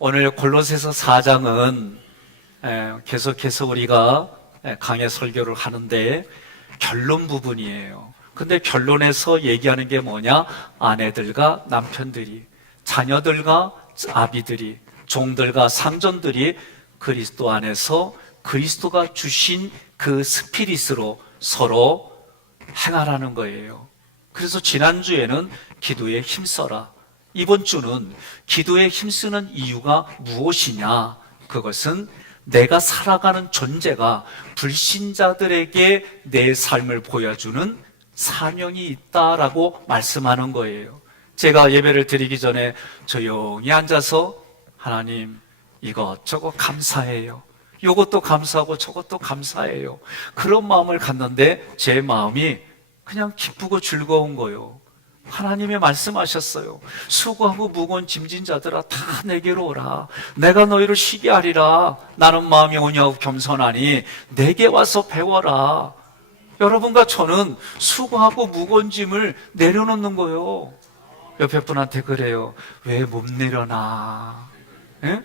오늘 골로새서 4장은 계속해서 우리가 강해 설교를 하는데 결론 부분이에요. 근데 결론에서 얘기하는 게 뭐냐? 아내들과 남편들이, 자녀들과 아비들이, 종들과 상전들이 그리스도 안에서 그리스도가 주신 그 스피릿으로 서로 행하라는 거예요. 그래서 지난주에는 기도에 힘써라, 이번 주는 기도에 힘쓰는 이유가 무엇이냐? 그것은 내가 살아가는 존재가 불신자들에게 내 삶을 보여주는 사명이 있다라고 말씀하는 거예요. 제가 예배를 드리기 전에 조용히 앉아서 하나님 이것저것 감사해요, 이것도 감사하고 저것도 감사해요, 그런 마음을 갖는데 제 마음이 그냥 기쁘고 즐거운 거예요. 하나님이 말씀하셨어요. 수고하고 무거운 짐진 자들아 다 내게로 오라, 내가 너희를 쉬게 하리라. 나는 마음이 온유하고 겸손하니 내게 와서 배워라. 여러분과 저는 수고하고 무거운 짐을 내려놓는 거예요. 옆에 분한테 그래요. 왜 못 내려놔? 예?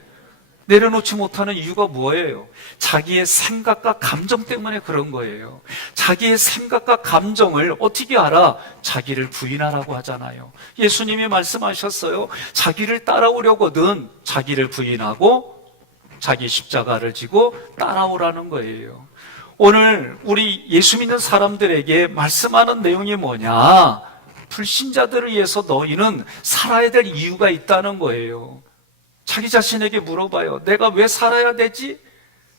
내려놓지 못하는 이유가 뭐예요? 자기의 생각과 감정 때문에 그런 거예요. 자기의 생각과 감정을 어떻게 알아? 자기를 부인하라고 하잖아요. 예수님이 말씀하셨어요. 자기를 따라오려거든 자기를 부인하고 자기 십자가를 지고 따라오라는 거예요. 오늘 우리 예수 믿는 사람들에게 말씀하는 내용이 뭐냐? 불신자들을 위해서 너희는 살아야 될 이유가 있다는 거예요. 자기 자신에게 물어봐요. 내가 왜 살아야 되지?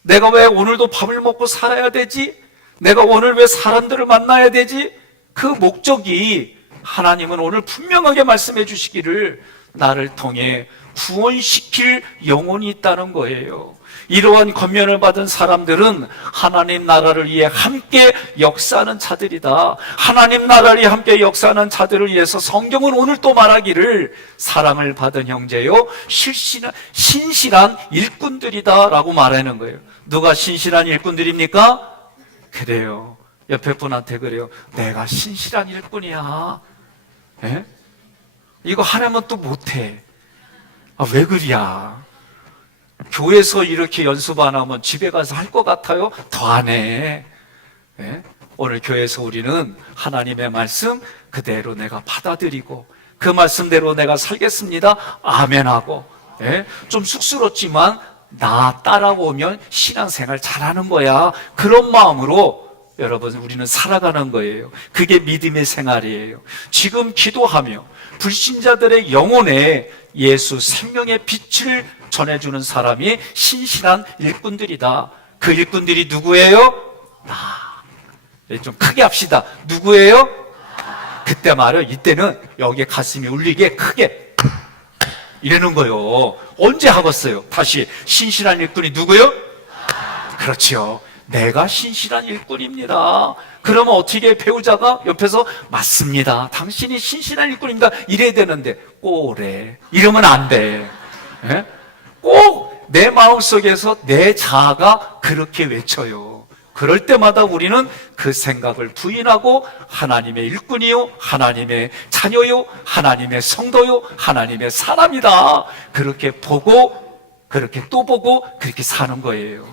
내가 왜 오늘도 밥을 먹고 살아야 되지? 내가 오늘 왜 사람들을 만나야 되지? 그 목적이 하나님은 오늘 분명하게 말씀해 주시기를 나를 통해 구원시킬 영혼이 있다는 거예요. 이러한 권면을 받은 사람들은 하나님 나라를 위해 함께 역사하는 자들이다. 하나님 나라를 위해 함께 역사하는 자들을 위해서 성경은 오늘 또 말하기를 사랑을 받은 형제요 신실한 일꾼들이다 라고 말하는 거예요. 누가 신실한 일꾼들입니까? 그래요. 옆에 분한테 그래요. 내가 신실한 일꾼이야. 에? 이거 하려면 또 못해. 왜 그리야? 교회에서 이렇게 연습 안 하면 집에 가서 할 것 같아요? 더 안 해. 네? 오늘 교회에서 우리는 하나님의 말씀 그대로 내가 받아들이고 그 말씀대로 내가 살겠습니다. 아멘하고. 네? 좀 쑥스럽지만 나 따라오면 신앙생활 잘하는 거야. 그런 마음으로 여러분 우리는 살아가는 거예요. 그게 믿음의 생활이에요. 지금 기도하며 불신자들의 영혼에 예수 생명의 빛을 전해주는 사람이 신실한 일꾼들이다. 그 일꾼들이 누구예요? 좀 크게 합시다. 누구예요? 그때 말이요. 이때는 여기에 가슴이 울리게 크게 이러는 거예요. 언제 하겠어요? 다시 신실한 일꾼이 누구요? 그렇죠. 내가 신실한 일꾼입니다. 그러면 어떻게 배우자가 옆에서 맞습니다. 당신이 신실한 일꾼입니다. 이래야 되는데 꼬래 이러면 안 돼. 예? 꼭 내 마음속에서 내 자아가 그렇게 외쳐요. 그럴 때마다 우리는 그 생각을 부인하고 하나님의 일꾼이요, 하나님의 자녀요, 하나님의 성도요, 하나님의 사람이다. 그렇게 보고 그렇게 또 보고 그렇게 사는 거예요.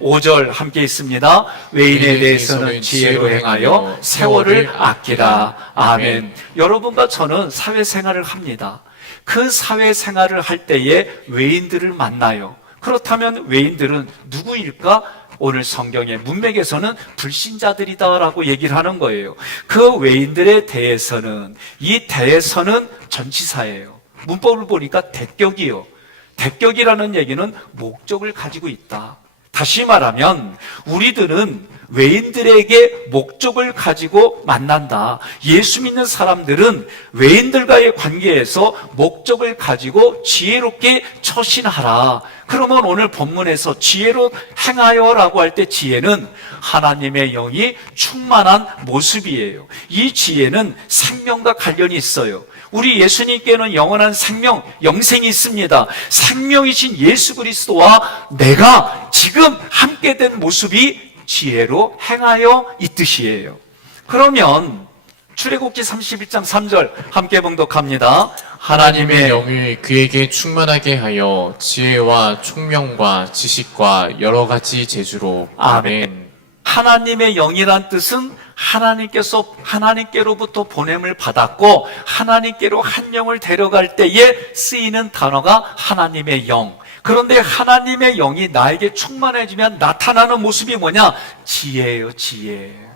5절 함께 있습니다. 외인에 대해서는 지혜로 행하여 세월을 아끼라. 아멘. 여러분과 저는 사회생활을 합니다. 그 사회생활을 할 때에 외인들을 만나요. 그렇다면 외인들은 누구일까? 오늘 성경의 문맥에서는 불신자들이다라고 얘기를 하는 거예요. 그 외인들에 대해서는 이 대해서는 전치사예요. 문법을 보니까 대격이요. 대격이라는 얘기는 목적을 가지고 있다. 다시 말하면 우리들은 외인들에게 목적을 가지고 만난다. 예수 믿는 사람들은 외인들과의 관계에서 목적을 가지고 지혜롭게 처신하라. 그러면 오늘 본문에서 지혜로 행하여라고 할 때 지혜는 하나님의 영이 충만한 모습이에요. 이 지혜는 생명과 관련이 있어요. 우리 예수님께는 영원한 생명, 영생이 있습니다. 생명이신 예수 그리스도와 내가 지금 함께 된 모습이 지혜로 행하여 이 뜻이에요. 그러면 출애굽기 31장 3절 함께 봉독합니다. 하나님의 하나님의 영을 그에게 충만하게 하여 지혜와 총명과 지식과 여러 가지 재주로. 아멘. 하나님의 영이란 뜻은 하나님께로부터 보냄을 받았고 하나님께로 한 영을 데려갈 때에 쓰이는 단어가 하나님의 영. 그런데 하나님의 영이 나에게 충만해지면 나타나는 모습이 뭐냐? 지혜예요, 지혜.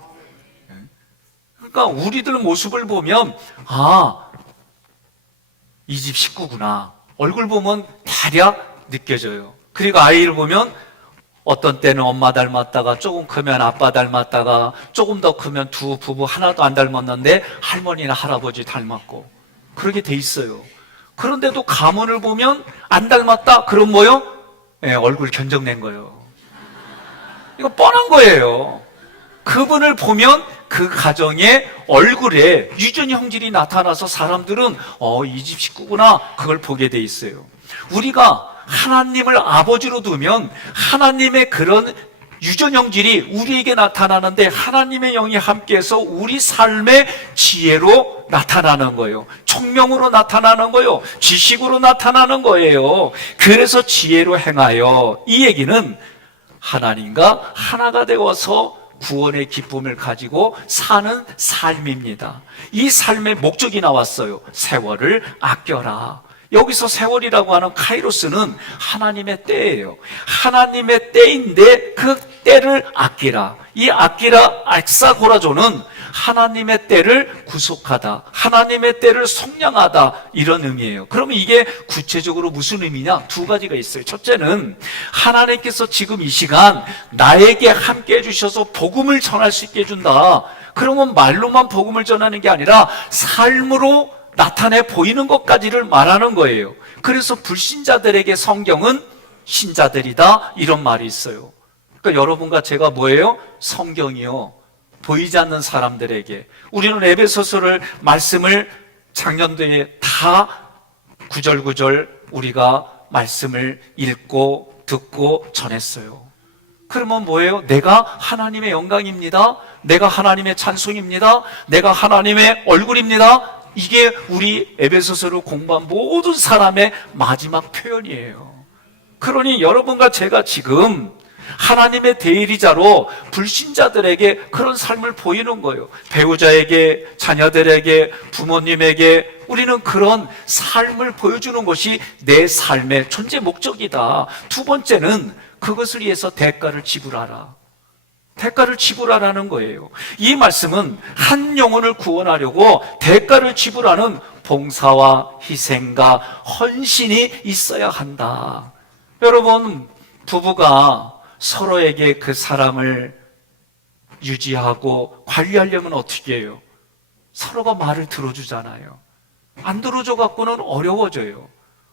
그러니까 우리들 모습을 보면 이 집 식구구나. 얼굴 보면 대략 느껴져요. 그리고 아이를 보면 어떤 때는 엄마 닮았다가 조금 크면 아빠 닮았다가 조금 더 크면 두 부부 하나도 안 닮았는데 할머니나 할아버지 닮았고 그렇게 돼 있어요. 그런데도 가문을 보면 안 닮았다? 그럼 뭐요? 얼굴 견적낸 거예요. 이거 뻔한 거예요. 그분을 보면 그 가정의 얼굴에 유전 형질이 나타나서 사람들은 이 집 식구구나 그걸 보게 돼 있어요. 우리가 하나님을 아버지로 두면 하나님의 그런 유전 형질이 우리에게 나타나는데 하나님의 영이 함께해서 우리 삶의 지혜로 나타나는 거예요. 총명으로 나타나는 거예요. 지식으로 나타나는 거예요. 그래서 지혜로 행하여, 이 얘기는 하나님과 하나가 되어서 구원의 기쁨을 가지고 사는 삶입니다. 이 삶의 목적이 나왔어요. 세월을 아껴라. 여기서 세월이라고 하는 카이로스는 하나님의 때예요. 하나님의 때인데 그 때를 아끼라. 이 아끼라 엑사고라조는 하나님의 때를 구속하다, 하나님의 때를 속량하다, 이런 의미예요. 그러면 이게 구체적으로 무슨 의미냐? 두 가지가 있어요. 첫째는 하나님께서 지금 이 시간 나에게 함께 해주셔서 복음을 전할 수 있게 해준다. 그러면 말로만 복음을 전하는 게 아니라 삶으로 나타내 보이는 것까지를 말하는 거예요. 그래서 불신자들에게 성경은 신자들이다, 이런 말이 있어요. 그러니까 여러분과 제가 뭐예요? 성경이요. 보이지 않는 사람들에게. 우리는 에베소서를 말씀을 작년도에 다 구절구절 우리가 말씀을 읽고 듣고 전했어요. 그러면 뭐예요? 내가 하나님의 영광입니다. 내가 하나님의 찬송입니다. 내가 하나님의 얼굴입니다. 이게 우리 에베소서를 공부한 모든 사람의 마지막 표현이에요. 그러니 여러분과 제가 지금 하나님의 대리자로 불신자들에게 그런 삶을 보이는 거예요. 배우자에게, 자녀들에게, 부모님에게 우리는 그런 삶을 보여주는 것이 내 삶의 존재 목적이다. 두 번째는 그것을 위해서 대가를 지불하라. 대가를 지불하라는 거예요. 이 말씀은 한 영혼을 구원하려고 대가를 지불하는 봉사와 희생과 헌신이 있어야 한다. 여러분, 부부가 서로에게 그 사람을 유지하고 관리하려면 어떻게 해요? 서로가 말을 들어주잖아요. 안 들어줘 갖고는 어려워져요.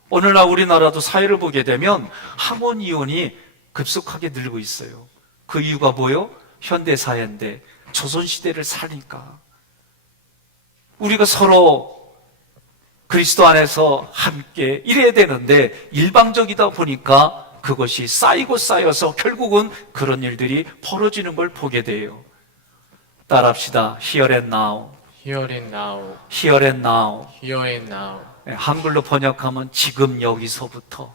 오늘날 우리나라도 사회를 보게 되면 항원 이혼이 급속하게 늘고 있어요. 그 이유가 뭐예요? 현대사회인데 조선시대를 사니까. 우리가 서로 그리스도 안에서 함께 이래야 되는데 일방적이다 보니까 그것이 쌓이고 쌓여서 결국은 그런 일들이 벌어지는 걸 보게 돼요. 따라합시다. Here and now. Here and now. Here and now. Here and now. 한글로 번역하면 지금 여기서부터.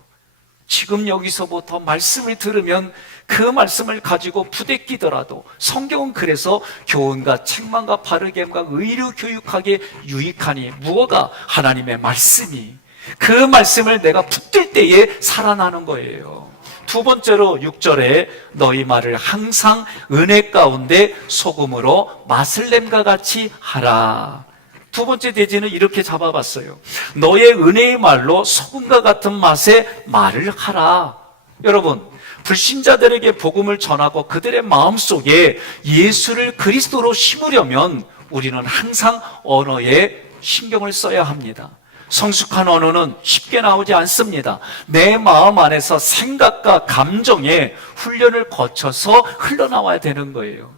지금 여기서부터 말씀을 들으면 그 말씀을 가지고 부대끼더라도, 성경은 그래서 교훈과 책망과 바르게임과 의로 교육하게 유익하니 무엇가? 하나님의 말씀이. 그 말씀을 내가 붙들 때에 살아나는 거예요. 두 번째로 6절에 너희 말을 항상 은혜 가운데 소금으로 맛을냄과 같이 하라. 두 번째 대지는 이렇게 잡아봤어요. 너의 은혜의 말로 소금과 같은 맛의 말을 하라. 여러분, 불신자들에게 복음을 전하고 그들의 마음속에 예수를 그리스도로 심으려면 우리는 항상 언어에 신경을 써야 합니다. 성숙한 언어는 쉽게 나오지 않습니다. 내 마음 안에서 생각과 감정의 훈련을 거쳐서 흘러나와야 되는 거예요.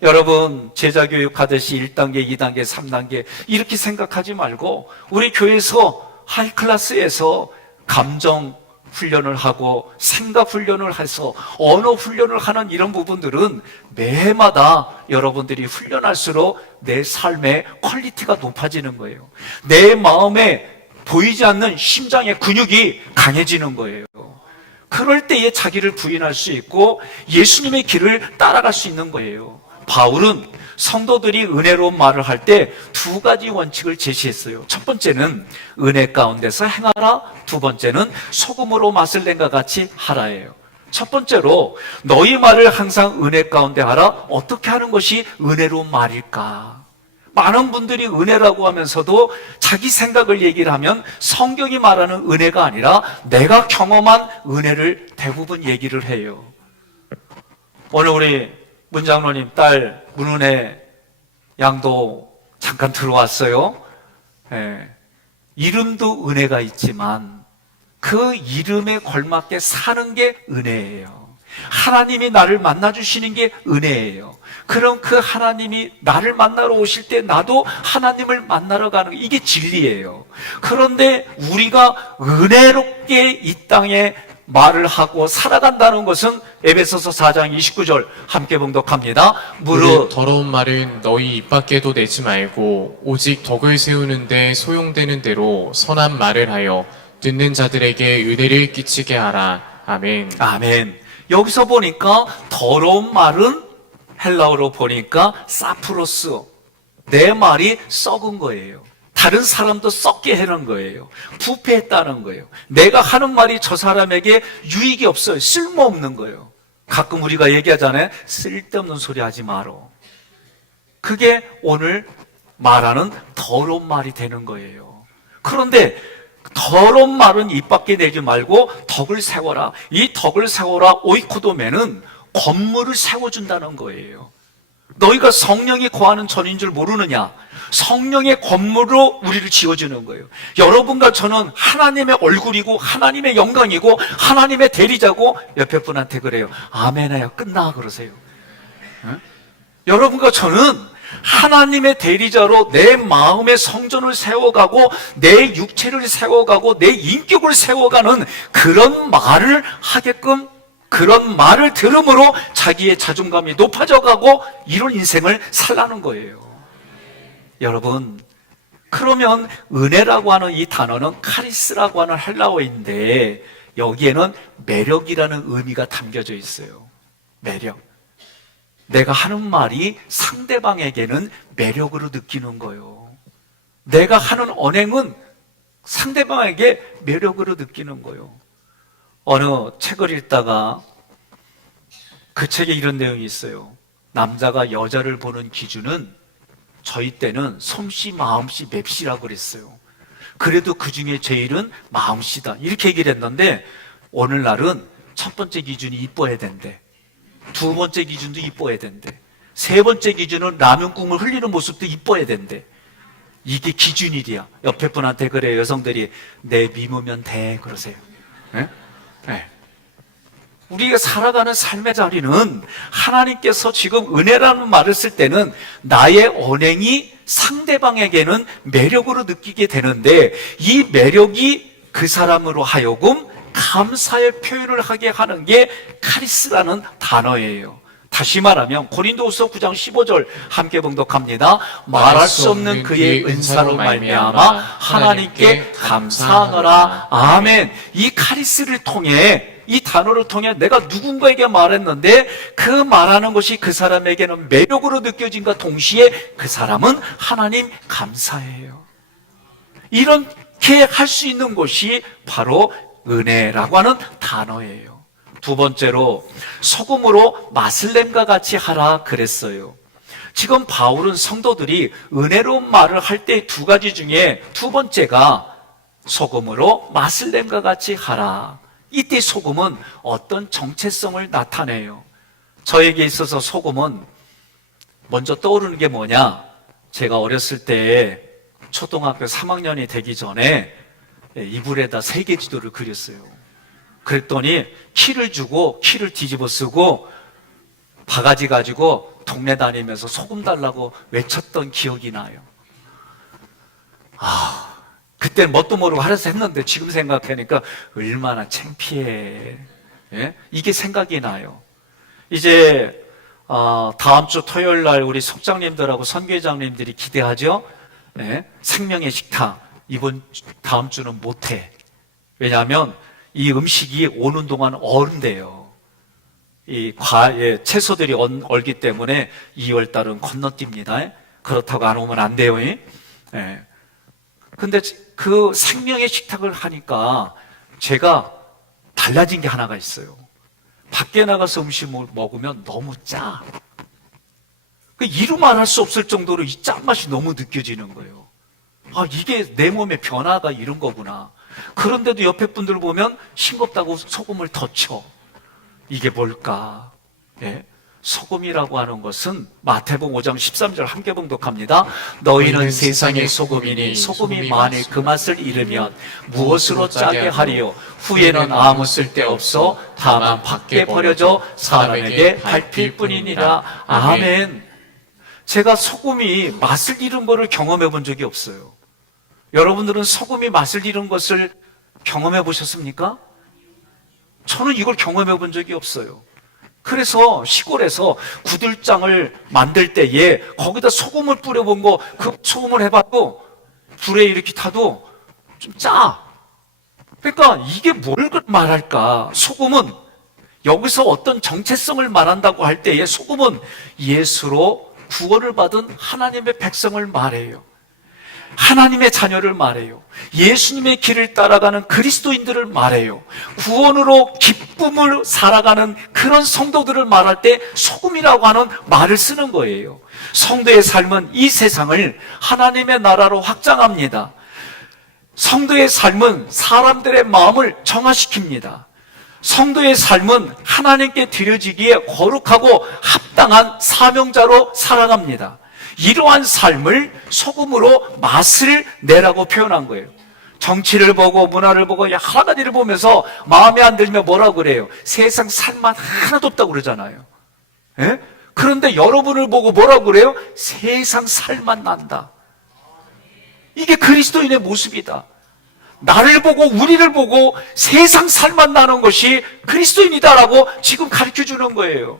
여러분, 제자교육 하듯이 1단계, 2단계, 3단계 이렇게 생각하지 말고 우리 교회에서 하이클래스에서 감정 훈련을 하고 생각 훈련을 해서 언어 훈련을 하는 이런 부분들은 매해마다 여러분들이 훈련할수록 내 삶의 퀄리티가 높아지는 거예요. 내 마음에 보이지 않는 심장의 근육이 강해지는 거예요. 그럴 때에 자기를 부인할 수 있고 예수님의 길을 따라갈 수 있는 거예요. 바울은 성도들이 은혜로운 말을 할 때 두 가지 원칙을 제시했어요. 첫 번째는 은혜 가운데서 행하라. 두 번째는 소금으로 맛을 낸과 같이 하라예요. 첫 번째로 너희 말을 항상 은혜 가운데 하라. 어떻게 하는 것이 은혜로운 말일까? 많은 분들이 은혜라고 하면서도 자기 생각을 얘기를 하면 성경이 말하는 은혜가 아니라 내가 경험한 은혜를 대부분 얘기를 해요. 오늘 우리 문장로님 딸 문은혜 양도 잠깐 들어왔어요. 이름도 은혜가 있지만 그 이름에 걸맞게 사는 게 은혜예요. 하나님이 나를 만나주시는 게 은혜예요. 그럼 그 하나님이 나를 만나러 오실 때 나도 하나님을 만나러 가는 이게 진리예요. 그런데 우리가 은혜롭게 이 땅에 말을 하고 살아간다는 것은 에베소서 4장 29절 함께 봉독합니다. 무릇 더러운 말은 너희 입 밖에도 내지 말고 오직 덕을 세우는데 소용되는 대로 선한 말을 하여 듣는 자들에게 은혜를 끼치게 하라. 아멘. 아멘. 여기서 보니까 더러운 말은 헬라어로 보니까 사프로스, 내 말이 썩은 거예요. 다른 사람도 썩게 해놓은 거예요. 부패했다는 거예요. 내가 하는 말이 저 사람에게 유익이 없어요. 쓸모없는 거예요. 가끔 우리가 얘기하잖아요. 쓸데없는 소리 하지 마라. 그게 오늘 말하는 더러운 말이 되는 거예요. 그런데 더러운 말은 입 밖에 내지 말고 덕을 세워라. 이 덕을 세워라 오이코도메는 건물을 세워준다는 거예요. 너희가 성령이 거하는 전인 줄 모르느냐? 성령의 건물로 우리를 지어주는 거예요. 여러분과 저는 하나님의 얼굴이고 하나님의 영광이고 하나님의 대리자고 옆에 분한테 그래요. 아멘하여 끝나 그러세요. 응? 여러분과 저는 하나님의 대리자로 내 마음의 성전을 세워가고 내 육체를 세워가고 내 인격을 세워가는 그런 말을 하게끔 그런 말을 들음으로 자기의 자존감이 높아져가고 이런 인생을 살라는 거예요. 여러분, 그러면 은혜라고 하는 이 단어는 카리스라고 하는 헬라어인데 여기에는 매력이라는 의미가 담겨져 있어요. 매력. 내가 하는 말이 상대방에게는 매력으로 느끼는 거예요. 내가 하는 언행은 상대방에게 매력으로 느끼는 거예요. 어느 책을 읽다가 그 책에 이런 내용이 있어요. 남자가 여자를 보는 기준은 저희 때는 솜씨, 마음씨, 맵씨라고 그랬어요. 그래도 그 중에 제일은 마음씨다. 이렇게 얘기를 했는데 오늘날은 첫 번째 기준이 이뻐야 된대. 두 번째 기준도 이뻐야 된대. 세 번째 기준은 라면 국물 흘리는 모습도 이뻐야 된대. 이게 기준일이야. 옆에 분한테 그래요. 여성들이 내 미모면 돼 그러세요. 네? 네. 우리가 살아가는 삶의 자리는 하나님께서 지금 은혜라는 말을 쓸 때는 나의 언행이 상대방에게는 매력으로 느끼게 되는데 이 매력이 그 사람으로 하여금 감사의 표현을 하게 하는 게 카리스라는 단어예요. 다시 말하면 고린도후서 9장 15절 함께 봉독합니다. 말할 수 없는 그의 은사로 말미암아 하나님께 감사하노라. 아멘. 이 카리스를 통해 이 단어를 통해 내가 누군가에게 말했는데 그 말하는 것이 그 사람에게는 매력으로 느껴진과 동시에 그 사람은 하나님 감사해요. 이렇게 할 수 있는 것이 바로 은혜라고 하는 단어예요. 두 번째로 소금으로 맛을 냄과 같이 하라 그랬어요. 지금 바울은 성도들이 은혜로운 말을 할 때 두 가지 중에 두 번째가 소금으로 맛을 냄과 같이 하라. 이때 소금은 어떤 정체성을 나타내요. 저에게 있어서 소금은 먼저 떠오르는 게 뭐냐? 제가 어렸을 때 초등학교 3학년이 되기 전에 이불에다 세계지도를 그렸어요. 그랬더니 키를 주고 키를 뒤집어 쓰고 바가지 가지고 동네 다니면서 소금 달라고 외쳤던 기억이 나요. 그때는 뭣도 모르고 알아서 했는데 지금 생각하니까 얼마나 창피해. 예? 이게 생각이 나요. 이제 다음 주 토요일 날 우리 속장님들하고 선교회장님들이 기대하죠. 예? 생명의 식탁. 다음 주는 못해. 왜냐하면 이 음식이 오는 동안 얼은대요. 채소들이 얼기 때문에 2월 달은 건너뜁니다. 그렇다고 안 오면 안 돼요. 예? 근데 그 생명의 식탁을 하니까 제가 달라진 게 하나가 있어요. 밖에 나가서 음식을 먹으면 너무 짜. 이루 말할 수 없을 정도로 이 짠맛이 너무 느껴지는 거예요. 이게 내 몸의 변화가 이런 거구나. 그런데도 옆에 분들 보면 싱겁다고 소금을 더 쳐. 이게 뭘까? 예? 소금이라고 하는 것은 마태복음 5장 13절 함께 봉독합니다. 너희는 세상의 소금이니 소금이 만일 그 맛을 잃으면 무엇으로 짜게 하리요? 후에는 아무 쓸데없어 다만 밖에 버려져 사람에게 밟힐 뿐이니라. 아멘. 제가 소금이 맛을 잃은 것을 경험해 본 적이 없어요. 여러분들은 소금이 맛을 잃은 것을 경험해 보셨습니까? 저는 이걸 경험해 본 적이 없어요. 그래서 시골에서 구들장을 만들 때에 거기다 소금을 뿌려본 거, 그 소금을 해봐도 불에 이렇게 타도 좀 짜. 그러니까 이게 뭘 말할까? 소금은 여기서 어떤 정체성을 말한다고 할 때에 소금은 예수로 구원을 받은 하나님의 백성을 말해요. 하나님의 자녀를 말해요. 예수님의 길을 따라가는 그리스도인들을 말해요. 구원으로 기쁨을 살아가는 그런 성도들을 말할 때 소금이라고 하는 말을 쓰는 거예요. 성도의 삶은 이 세상을 하나님의 나라로 확장합니다. 성도의 삶은 사람들의 마음을 정화시킵니다. 성도의 삶은 하나님께 드려지기에 거룩하고 합당한 사명자로 살아갑니다. 이러한 삶을 소금으로 맛을 내라고 표현한 거예요. 정치를 보고 문화를 보고 여러 가지를 보면서 마음에 안 들면 뭐라고 그래요? 세상 살맛 하나도 없다고 그러잖아요. 예? 그런데 여러분을 보고 뭐라고 그래요? 세상 살맛 난다. 이게 그리스도인의 모습이다. 나를 보고 우리를 보고 세상 살맛 나는 것이 그리스도인이다라고 지금 가르쳐 주는 거예요.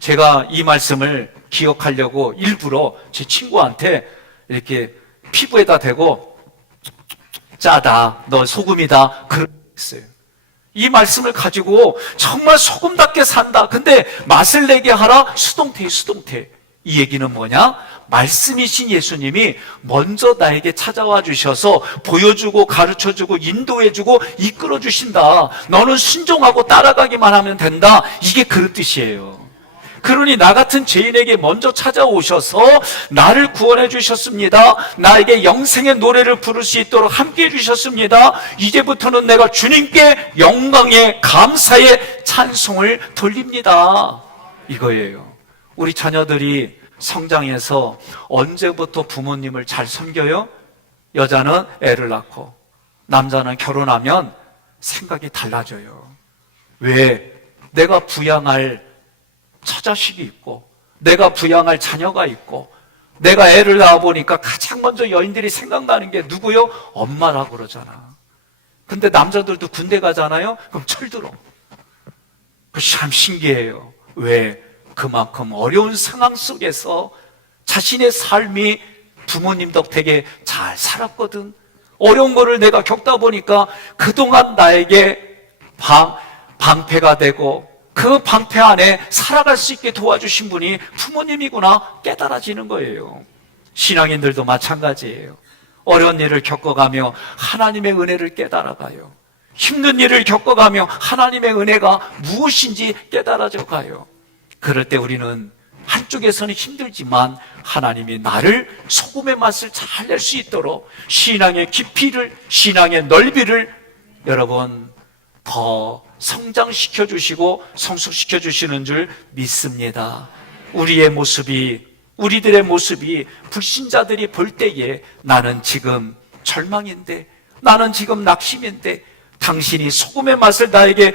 제가 이 말씀을 기억하려고 일부러 제 친구한테 이렇게 피부에다 대고 짜다, 너 소금이다 그랬어요. 이 말씀을 가지고 정말 소금답게 산다. 근데 맛을 내게 하라. 수동태. 이 얘기는 뭐냐? 말씀이신 예수님이 먼저 나에게 찾아와 주셔서 보여주고 가르쳐주고 인도해주고 이끌어주신다. 너는 순종하고 따라가기만 하면 된다. 이게 그런 뜻이에요. 그러니 나 같은 죄인에게 먼저 찾아오셔서 나를 구원해 주셨습니다. 나에게 영생의 노래를 부를 수 있도록 함께해 주셨습니다. 이제부터는 내가 주님께 영광의 감사의 찬송을 돌립니다. 이거예요. 우리 자녀들이 성장해서 언제부터 부모님을 잘 섬겨요? 여자는 애를 낳고 남자는 결혼하면 생각이 달라져요. 왜? 내가 부양할 처자식이 있고 내가 부양할 자녀가 있고 내가 애를 낳아보니까 가장 먼저 여인들이 생각나는 게 누구요? 엄마라고 그러잖아. 근데 남자들도 군대 가잖아요? 그럼 철들어. 그거 참 신기해요. 왜? 그만큼 어려운 상황 속에서 자신의 삶이 부모님 덕택에 잘 살았거든. 어려운 거를 내가 겪다 보니까 그동안 나에게 방패가 되고 그 방패 안에 살아갈 수 있게 도와주신 분이 부모님이구나 깨달아지는 거예요. 신앙인들도 마찬가지예요. 어려운 일을 겪어가며 하나님의 은혜를 깨달아가요. 힘든 일을 겪어가며 하나님의 은혜가 무엇인지 깨달아져 가요. 그럴 때 우리는 한쪽에서는 힘들지만 하나님이 나를 소금의 맛을 잘 낼 수 있도록 신앙의 깊이를, 신앙의 넓이를 여러분 더 성장시켜 주시고 성숙시켜 주시는 줄 믿습니다. 우리들의 모습이 불신자들이 볼 때에 나는 지금 절망인데, 나는 지금 낙심인데 당신이 소금의 맛을 나에게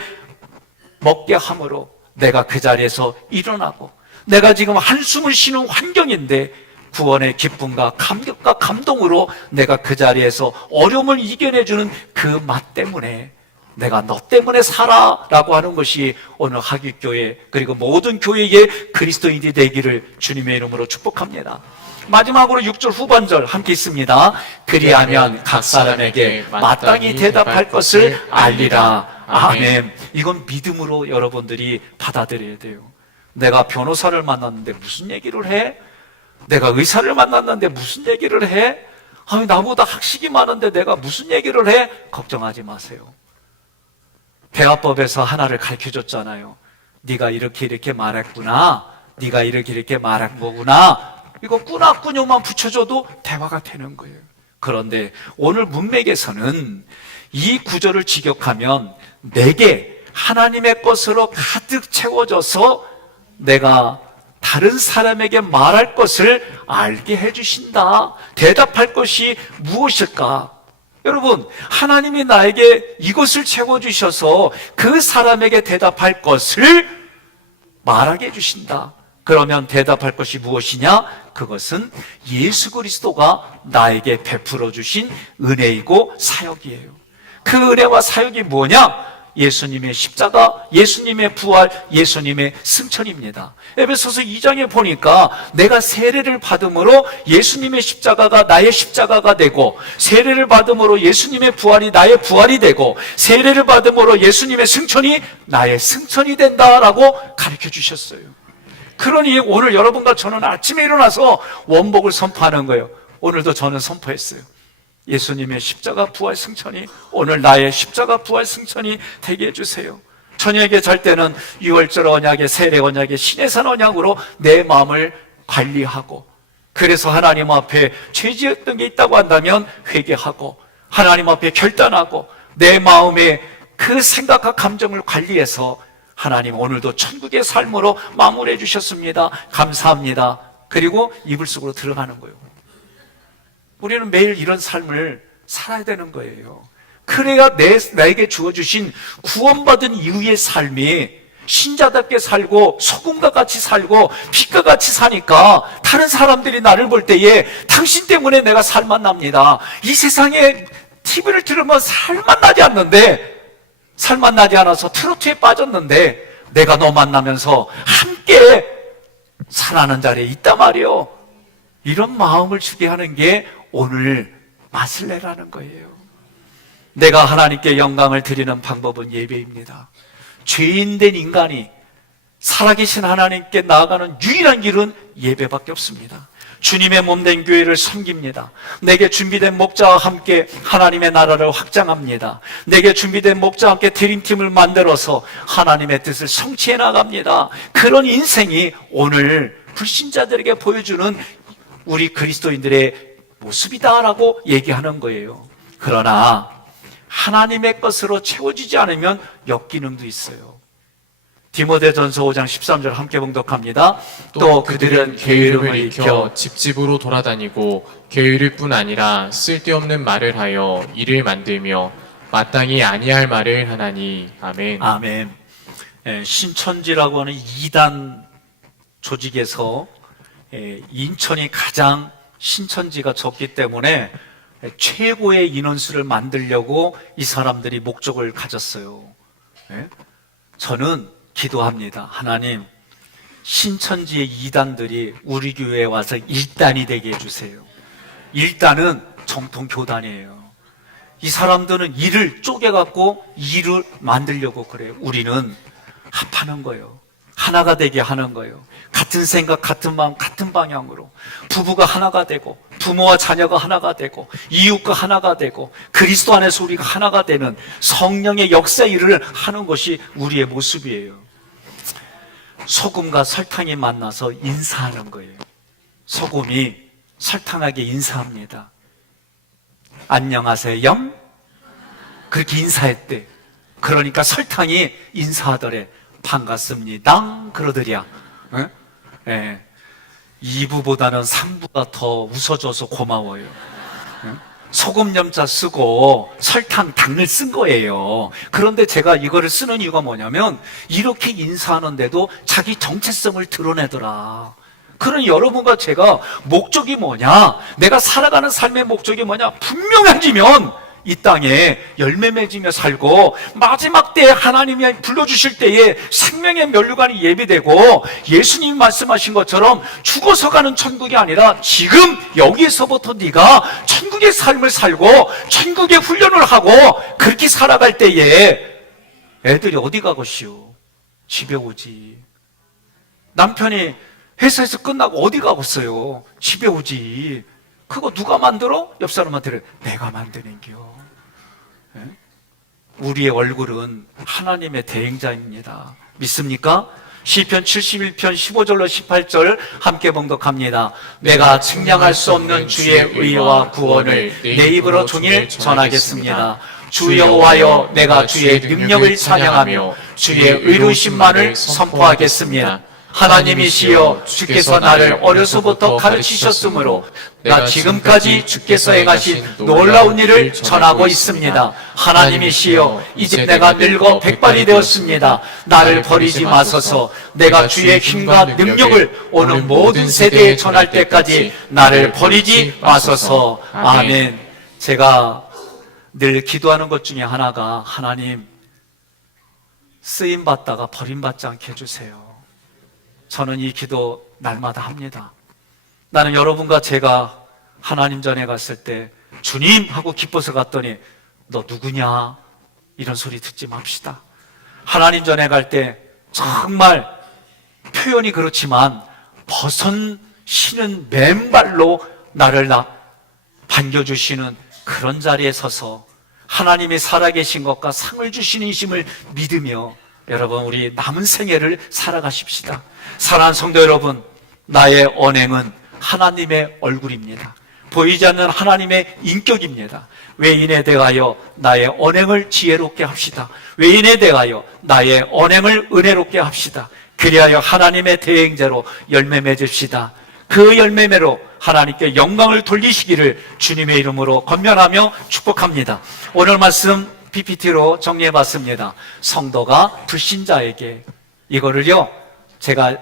먹게 함으로 내가 그 자리에서 일어나고, 내가 지금 한숨을 쉬는 환경인데 구원의 기쁨과 감격과 감동으로 내가 그 자리에서 어려움을 이겨내주는 그 맛 때문에 내가 너 때문에 살아라고 하는 것이 오늘 하객교회 그리고 모든 교회의 그리스도인이 되기를 주님의 이름으로 축복합니다. 마지막으로 6절 후반절 함께 있습니다. 그리하면 각 사람에게 마땅히 대답할 것을 알리라. 아멘. 이건 믿음으로 여러분들이 받아들여야 돼요. 내가 변호사를 만났는데 무슨 얘기를 해? 내가 의사를 만났는데 무슨 얘기를 해? 아니, 나보다 학식이 많은데 내가 무슨 얘기를 해? 걱정하지 마세요. 대화법에서 하나를 가르쳐줬잖아요. 네가 이렇게 말했구나. 네가 이렇게 말한 거구나. 이거 꾸나꾸녀만 붙여줘도 대화가 되는 거예요. 그런데 오늘 문맥에서는 이 구절을 직역하면 내게 하나님의 것으로 가득 채워져서 내가 다른 사람에게 말할 것을 알게 해주신다. 대답할 것이 무엇일까? 여러분, 하나님이 나에게 이것을 채워주셔서 그 사람에게 대답할 것을 말하게 해주신다. 그러면 대답할 것이 무엇이냐? 그것은 예수 그리스도가 나에게 베풀어 주신 은혜이고 사역이에요. 그 은혜와 사역이 뭐냐? 예수님의 십자가, 예수님의 부활, 예수님의 승천입니다. 에베소서 2장에 보니까 내가 세례를 받음으로 예수님의 십자가가 나의 십자가가 되고, 세례를 받음으로 예수님의 부활이 나의 부활이 되고, 세례를 받음으로 예수님의 승천이 나의 승천이 된다라고 가르쳐 주셨어요. 그러니 오늘 여러분과 저는 아침에 일어나서 원복을 선포하는 거예요. 오늘도 저는 선포했어요. 예수님의 십자가 부활 승천이 오늘 나의 십자가 부활 승천이 되게 해주세요. 저녁에 잘 때는 유월절 언약의 세례 언약의 신해산 언약으로 내 마음을 관리하고, 그래서 하나님 앞에 죄 지었던 게 있다고 한다면 회개하고, 하나님 앞에 결단하고, 내 마음의 그 생각과 감정을 관리해서 하나님 오늘도 천국의 삶으로 마무리해 주셨습니다. 감사합니다. 그리고 이불 속으로 들어가는 거예요. 우리는 매일 이런 삶을 살아야 되는 거예요. 그래야 나에게 주어주신 구원받은 이후의 삶이 신자답게 살고 소금과 같이 살고 빛과 같이 사니까 다른 사람들이 나를 볼 때에 당신 때문에 내가 살만 납니다. 이 세상에 TV를 들으면 살만 나지 않는데, 살만 나지 않아서 트로트에 빠졌는데 내가 너 만나면서 함께 살아나는 자리에 있단 말이에요. 이런 마음을 주게 하는 게 오늘 맛을 내라는 거예요. 내가 하나님께 영광을 드리는 방법은 예배입니다. 죄인된 인간이 살아계신 하나님께 나아가는 유일한 길은 예배밖에 없습니다. 주님의 몸된 교회를 섬깁니다. 내게 준비된 목자와 함께 하나님의 나라를 확장합니다. 내게 준비된 목자와 함께 드림팀을 만들어서 하나님의 뜻을 성취해 나갑니다. 그런 인생이 오늘 불신자들에게 보여주는 우리 그리스도인들의 모습이다라고 얘기하는 거예요. 그러나 하나님의 것으로 채워지지 않으면 역기능도 있어요. 디모데전서 5장 13절 함께 봉독합니다. 또 그들은 게으름을 일으켜 집집으로 돌아다니고 게으를 뿐 아니라 쓸데없는 말을 하여 일을 만들며 마땅히 아니할 말을 하나니. 아멘. 아멘. 신천지라고 하는 2단 조직에서 인천이 가장 신천지가 적기 때문에 최고의 인원수를 만들려고 이 사람들이 목적을 가졌어요. 저는 기도합니다. 하나님, 신천지의 2단들이 우리 교회에 와서 1단이 되게 해주세요. 1단은 정통교단이에요. 이 사람들은 일을 쪼개갖고 일을 만들려고 그래요. 우리는 합하는 거예요. 하나가 되게 하는 거예요. 같은 생각, 같은 마음, 같은 방향으로 부부가 하나가 되고, 부모와 자녀가 하나가 되고, 이웃과 하나가 되고, 그리스도 안에서 우리가 하나가 되는 성령의 역사 일을 하는 것이 우리의 모습이에요. 소금과 설탕이 만나서 인사하는 거예요. 소금이 설탕하게 인사합니다. 안녕하세요. 그렇게 인사했대. 그러니까 설탕이 인사하더래. 반갑습니다. 그러더랴. 2부보다는 3부가 더 웃어줘서 고마워요. 소금 염자 쓰고 설탕 당을 쓴 거예요. 그런데 제가 이거를 쓰는 이유가 뭐냐면, 이렇게 인사하는데도 자기 정체성을 드러내더라. 그런 여러분과 제가 목적이 뭐냐, 내가 살아가는 삶의 목적이 뭐냐 분명해지면 이 땅에 열매 맺으며 살고 마지막 때에 하나님이 불러주실 때에 생명의 면류관이 예비되고 예수님이 말씀하신 것처럼 죽어서 가는 천국이 아니라 지금 여기에서부터 네가 천국의 삶을 살고 천국의 훈련을 하고 그렇게 살아갈 때에 애들이 어디 가겠시오? 집에 오지. 남편이 회사에서 끝나고 어디 가겠어요? 집에 오지. 그거 누가 만들어? 옆 사람한테 내가 만드는겨. 우리의 얼굴은 하나님의 대행자입니다. 믿습니까? 시편 71편 15절로 18절 함께 봉독합니다. 내가 측량할 수 없는 주의 의와 구원을 내 입으로 종일 전하겠습니다. 주 여호와여, 내가 주의 능력을 찬양하며 주의 의로우심만을 선포하겠습니다. 하나님이시여, 주께서 나를 어려서부터 가르치셨으므로 나 지금까지 주께서 행하신 놀라운 일을 전하고 있습니다. 하나님이시여, 이제 내가 늙어 백발이 되었습니다. 나를 버리지 마소서. 내가 주의 힘과 능력을 오는 모든 세대에 전할 때까지 나를 버리지 마소서. 아멘. 제가 늘 기도하는 것 중에 하나가, 하나님 쓰임받다가 버림받지 않게 해주세요. 저는 이 기도 날마다 합니다. 나는 여러분과 제가 하나님 전에 갔을 때 주님 하고 기뻐서 갔더니 너 누구냐? 이런 소리 듣지 맙시다. 하나님 전에 갈 때 정말 표현이 그렇지만 벗어시는 맨발로 나를 반겨주시는 그런 자리에 서서 하나님이 살아계신 것과 상을 주시는 이심을 믿으며 여러분, 우리 남은 생애를 살아가십시다. 사랑하는 성도 여러분, 나의 언행은 하나님의 얼굴입니다. 보이지 않는 하나님의 인격입니다. 외인에 대하여 나의 언행을 지혜롭게 합시다. 외인에 대하여 나의 언행을 은혜롭게 합시다. 그리하여 하나님의 대행자로 열매 맺읍시다. 그 열매매로 하나님께 영광을 돌리시기를 주님의 이름으로 권면하며 축복합니다. 오늘 말씀 PPT로 정리해봤습니다. 성도가 불신자에게, 이거를요 제가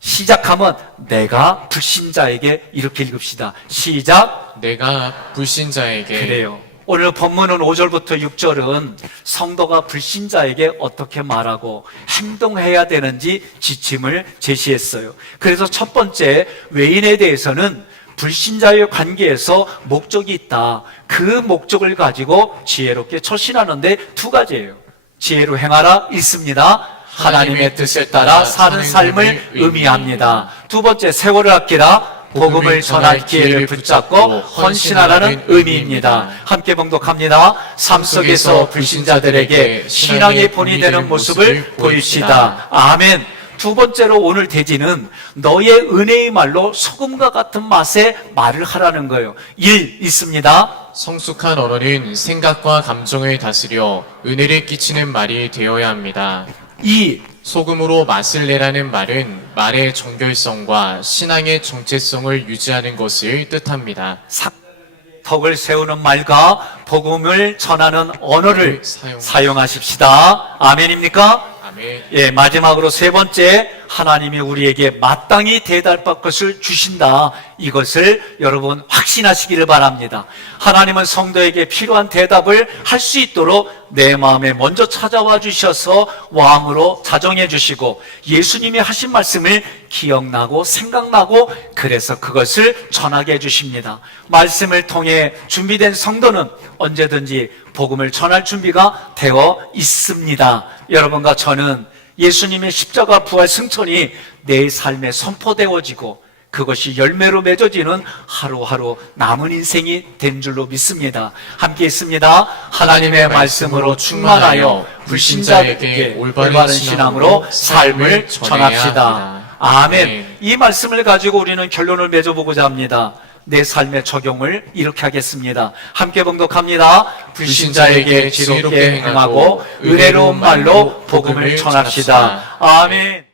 시작하면 내가 불신자에게 이렇게 읽읍시다. 시작. 내가 불신자에게. 그래요. 오늘 본문은 5절부터 6절은 성도가 불신자에게 어떻게 말하고 행동해야 되는지 지침을 제시했어요. 그래서 첫 번째, 외인에 대해서는 불신자의 관계에서 목적이 있다. 그 목적을 가지고 지혜롭게 처신하는데 두 가지예요. 지혜로 행하라 있습니다. 하나님의 뜻을 따라 사는 삶을 의미합니다. 두 번째, 세월을 아끼라. 복음을 전할 기회를 붙잡고 헌신하라는 의미입니다. 함께 봉독합니다. 삶 속에서 불신자들에게 신앙의 본이 되는 모습을 보입시다. 아멘. 두 번째로 오늘 대지는 너의 은혜의 말로 소금과 같은 맛의 말을 하라는 거예요. 1 있습니다. 성숙한 언어는 생각과 감정을 다스려 은혜를 끼치는 말이 되어야 합니다. 2 소금으로 맛을 내라는 말은 말의 정결성과 신앙의 정체성을 유지하는 것을 뜻합니다. 덕을 세우는 말과 복음을 전하는 언어를 사용하십시다. 아멘입니까? 아멘. 예, 마지막으로 세 번째, 하나님이 우리에게 마땅히 대답할 것을 주신다. 이것을 여러분 확신하시기를 바랍니다. 하나님은 성도에게 필요한 대답을 할 수 있도록 내 마음에 먼저 찾아와 주셔서 왕으로 자정해 주시고 예수님이 하신 말씀을 기억나고 생각나고 그래서 그것을 전하게 해 주십니다. 말씀을 통해 준비된 성도는 언제든지 복음을 전할 준비가 되어 있습니다. 여러분과 저는 예수님의 십자가 부활 승천이 내 삶에 선포되어지고 그것이 열매로 맺어지는 하루하루 남은 인생이 된 줄로 믿습니다. 함께 있습니다. 하나님의 말씀으로 충만하여 불신자에게 올바른 신앙으로 삶을 전합시다. 아멘. 이 말씀을 가지고 우리는 결론을 맺어보고자 합니다. 내 삶의 적용을 이렇게 하겠습니다. 함께 봉독합니다. 불신자에게 지혜롭게 행하고 은혜로운 말로 복음을 전합시다. 아멘.